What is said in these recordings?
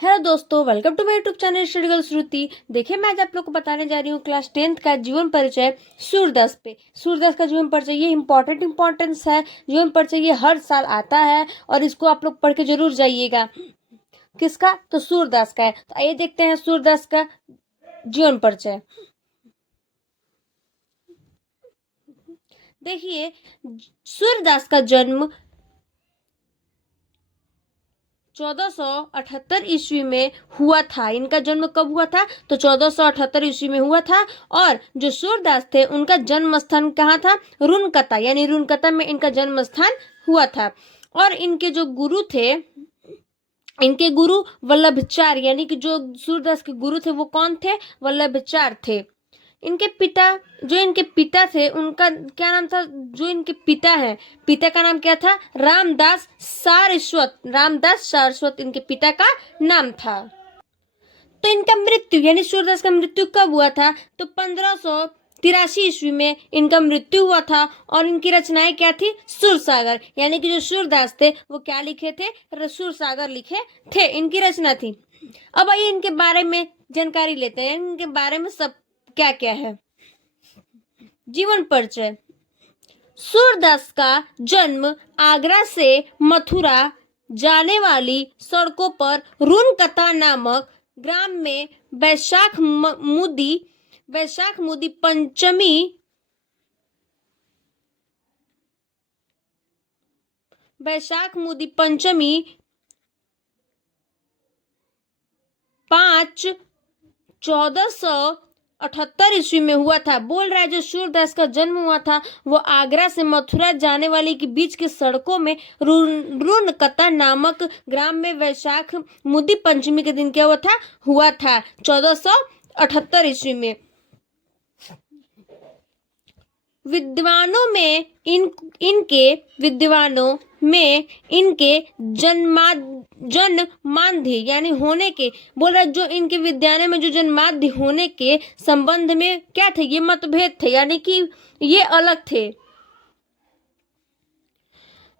Hello दोस्तों, welcome to my YouTube channel study girl Shruti. देखिए, मैं आज आप लोग को बताने जा रही हूँ क्लास 10th का जीवन परिचय सूरदास पे। सूरदास का जीवन परिचय ये इम्पोर्टेंस है। जीवन परिचय ये हर साल आता है और इसको आप लोग पढ़ के जरूर जाइएगा। किसका? तो सूरदास का है। तो आइए देखते हैं सूरदास का जीवन परिचय। देखिए, सूरदास का जन्म 1478 ईस्वी में हुआ था। इनका जन्म कब हुआ था? तो 1478 ईस्वी में हुआ था। और जो सूरदास थे उनका जन्म स्थान कहाँ था? रुनकता, यानी रुनकता में इनका जन्म स्थान हुआ था। और इनके जो गुरु थे, इनके गुरु वल्लभाचार्य, यानी कि जो सूरदास के गुरु थे वो कौन थे? वल्लभाचार्य थे। इनके पिता थे उनका क्या नाम था? जो इनके पिता हैं, पिता का नाम क्या था? रामदास सारस्वत इनके पिता का नाम था। तो इनका मृत्यु, यानी सूरदास का मृत्यु कब हुआ था? तो 1583 ईस्वी में इनका मृत्यु हुआ था। और इनकी रचनाएं क्या थी? सूरसागर, यानी कि जो सूरदास थे वो क्या लिखे थे? सूरसागर लिखे थे, इनकी रचना थी। अब आइए इनके बारे में जानकारी लेते हैं, इनके बारे में सब क्या क्या है। जीवन परिचय। सूरदास का जन्म आगरा से मथुरा जाने वाली सड़कों पर रुनकता नामक ग्राम में वैशाख मुदी पंचमी 5 1478 ईस्वी में हुआ था। बोल रहा है जो सूरदास का जन्म हुआ था वो आगरा से मथुरा जाने वाली के बीच के सड़कों में रुनकता नामक ग्राम में वैशाख मुदी पंचमी के दिन क्या हुआ था 1478 ईस्वी में। विद्वानों में इनके जन्माद्य यानी होने के, बोल रहा जो इनके विद्यालय में जो जन्माद्य होने के संबंध में क्या थे? ये मतभेद थे, यानी कि ये अलग थे।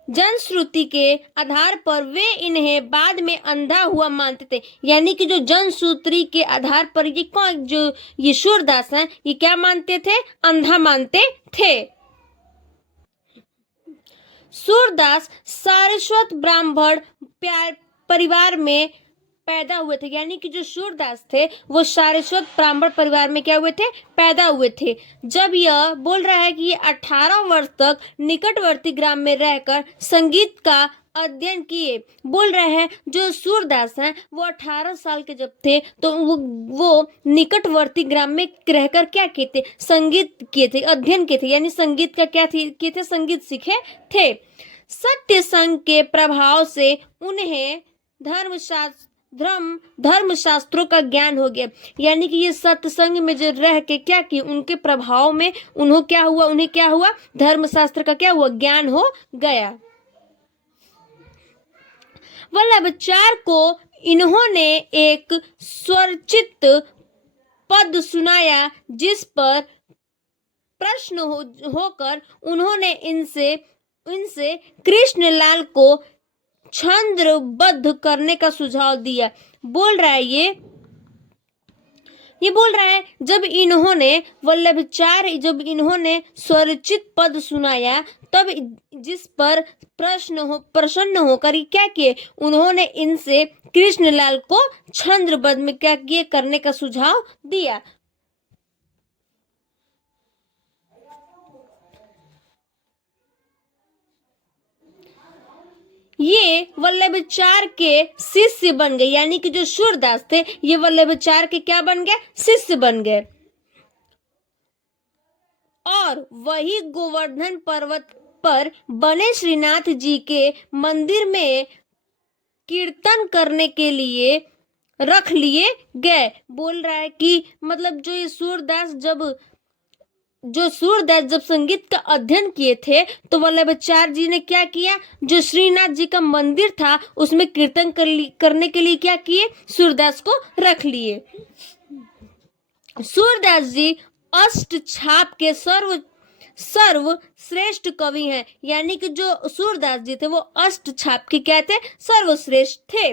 जनश्रुति के आधार पर वे इन्हें बाद में अंधा हुआ मानते थे, यानी कि जो जनश्रुति के आधार पर ये सूरदास हैं ये क्या मानते थे? अंधा मानते थे। सूरदास सारस्वत ब्राह्मण परिवार में पैदा हुए थे, यानी कि जो सूरदास थे वो सारस्वत ब्राह्मण परिवार में क्या हुए थे? पैदा हुए थे। जब यह बोल रहा है कि ये 18 वर्ष तक निकटवर्ती ग्राम में रहकर संगीत का अध्ययन किए। बोल रहे हैं जो सूरदास हैं वो 18 साल के जब थे तो वो निकटवर्ती ग्राम में रहकर क्या किए थे? संगीत किए थे, अध्ययन किए थे, यानी संगीत का क्या किए थे? संगीत सीखे थे। सत्य संघ के प्रभाव से उन्हें धर्मशास्त्रों का ज्ञान हो गया, यानी कि ये सत्संग में जो रह के क्या किए? उनके प्रभाव में उन्हें क्या हुआ? धर्मशास्त्र का क्या हुआ? ज्ञान हो गया। वल्लभाचार्य को इन्होंने एक स्वरचित पद सुनाया जिस पर प्रश्न होकर उन्होंने इनसे कृष्णलाल को छंदबद्ध करने का सुझाव दिया। बोल रहा है जब इन्होंने स्वरचित पद सुनाया तब जिस पर प्रसन्न होकर क्या किए? उन्होंने इनसे कृष्णलाल को छंदबद्ध में क्या किए? करने का सुझाव दिया। ये वल्लभाचार्य के शिष्य बन गए, यानी कि जो सूरदास थे ये वल्लभाचार्य के क्या बन गए? शिष्य बन गए। और वही गोवर्धन पर्वत पर बने श्रीनाथ जी के मंदिर में कीर्तन करने के लिए रख लिए गए। बोल रहा है कि मतलब जो ये सूरदास जब संगीत का अध्ययन किए थे तो वल्लभाचार्य जी ने क्या किया? जो श्रीनाथ जी का मंदिर था उसमें कीर्तन करने के लिए क्या किए? सूरदास को रख लिए। सूरदास जी अष्टछाप के सर्वश्रेष्ठ कवि हैं, यानी कि जो सूरदास जी थे वो अष्टछाप के क्या थे? सर्वश्रेष्ठ थे।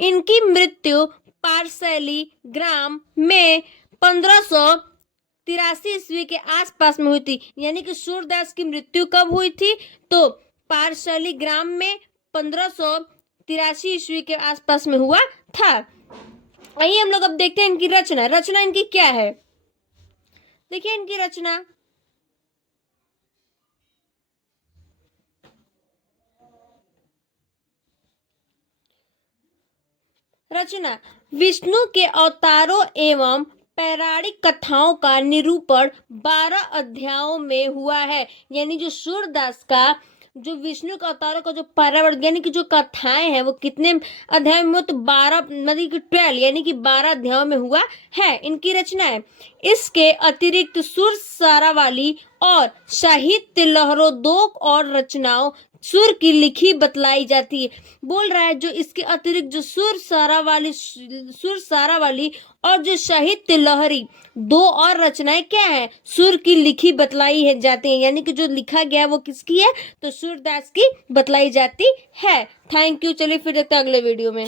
इनकी मृत्यु पारसैली ग्राम में 1583 ईस्वी के आसपास में हुई थी। यानी कि सूरदास की मृत्यु कब हुई थी? तो पारसैली ग्राम में 1583 ईस्वी के आसपास में हुआ था। आइए हम लोग अब देखते हैं इनकी रचना। रचना इनकी क्या है? देखिए इनकी रचना, विष्णु के अवतारों एवं पौराणिक कथाओं का निरूपण 12 अध्यायों में हुआ है। यानी जो सूरदास का जो विष्णु के अवतारों का जो पौराणिक यानी कि जो कथाएं हैं वो कितने अध्याय में? तो 12 मतलब कि 12 यानी कि 12 अध्यायों में हुआ है इनकी रचना है। इसके अतिरिक्त सुर सारावाली और साहित्य लहरों दो और रचनाओं सुर की लिखी बतलाई जाती है। बोल रहा है जो इसके अतिरिक्त जो सुर सारावाली और जो साहित्य लहरी दो और रचनाएं क्या है? सुर की लिखी बतलाई है जाती है। यानी कि जो लिखा गया है वो किसकी है? तो सूरदास की बतलाई जाती है। Thank you. चलिए फिर देखते हैं अगले वीडियो में।